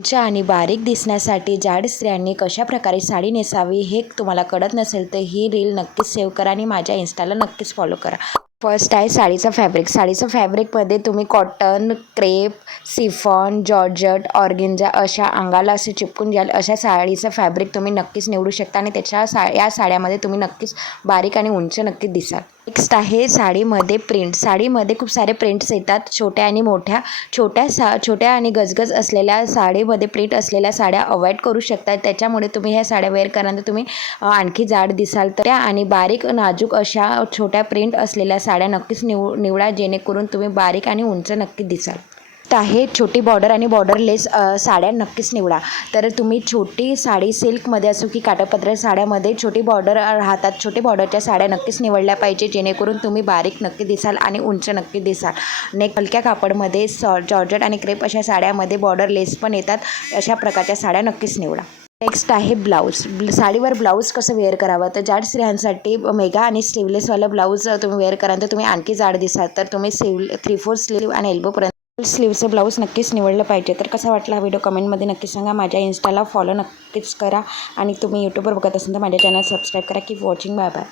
उंच आणि बारीक दिसण्यासाठी जाड स्त्रियांनी कशाप्रकारे साडी नेसावी हे तुम्हाला कळत नसेल तर ही रील नक्कीच सेव्ह करा आणि माझ्या इन्स्टाला नक्कीच फॉलो करा. फर्स्ट आहे साडीचा फॅब्रिक. साडीचं फॅब्रिकमध्ये तुम्ही cotton, crepe, chiffon, georgette, organza अशा अंगाला असे चिपकून जाईल अशा साडीचं फॅब्रिक तुम्ही नक्कीच निवडू शकता आणि या साड्यामध्ये तुम्ही नक्कीच बारीक आणि उंच नक्कीच दिसाल. नेक्स्ट आहे साडीमध्ये प्रिंट. साडीमध्ये खूप सारे प्रिंट्स येतात, छोट्या आणि मोठ्या. छोट्या आणि गजगज असलेल्या साडीमध्ये प्रिंट असलेल्या साड्या अवॉइड करू शकता. त्याच्यामुळे तुम्ही ह्या साड्या वेअर केल्यानंतर तुम्ही आणखी जाड दिसाल. तर त्या आणि बारीक नाजूक अशा छोट्या प्रिंट असलेल्या साड्या नक्कीच निवडा जेणेकरून तुम्ही बारीक आणि उंच नक्कीच दिसाल. आहे छोटी बॉर्डर आणि बॉर्डरलेस साड्या नक्कीच निवडा. तर तुम्ही छोटी साडी सिल्कमध्ये असो की काठापदर साड्यामध्ये छोटी बॉर्डर राहतात, छोटी बॉर्डरच्या साड्या नक्कीच निवडल्या पाहिजे जेणेकरून तुम्ही बारीक नक्की दिसाल आणि उंच नक्की दिसाल. हलक्या कापडमध्ये जॉर्जट आणि क्रेप अशा साड्यामध्ये बॉर्डर लेस पण येतात, अशा प्रकारच्या साड्या नक्कीच निवडा. नेक्स्ट आहे ब्लाऊज. साडीवर ब्लाऊज कसं वेअर करावं. तर जाड स्त्रियांसाठी मेगा आणि स्लीवलेसवाला ब्लाऊज तुम्ही वेअर कराल तर तुम्ही आणखी जाड दिसाल. तर तुम्ही 3/4 स्लीव आणि एल्बोपर्यंत स्लीवचं ब्लाऊज नक्कीच निवडलं पाहिजे. तर कसा वाटला हा व्हिडिओ कमेंटमध्ये नक्कीच सांगा. माझ्या इन्स्टाला फॉलो नक्कीच करा आणि तुम्ही यूट्यूबवर बघत असाल तर माझ्या चॅनल सबस्क्राईब करा. Keep watching. Bye bye.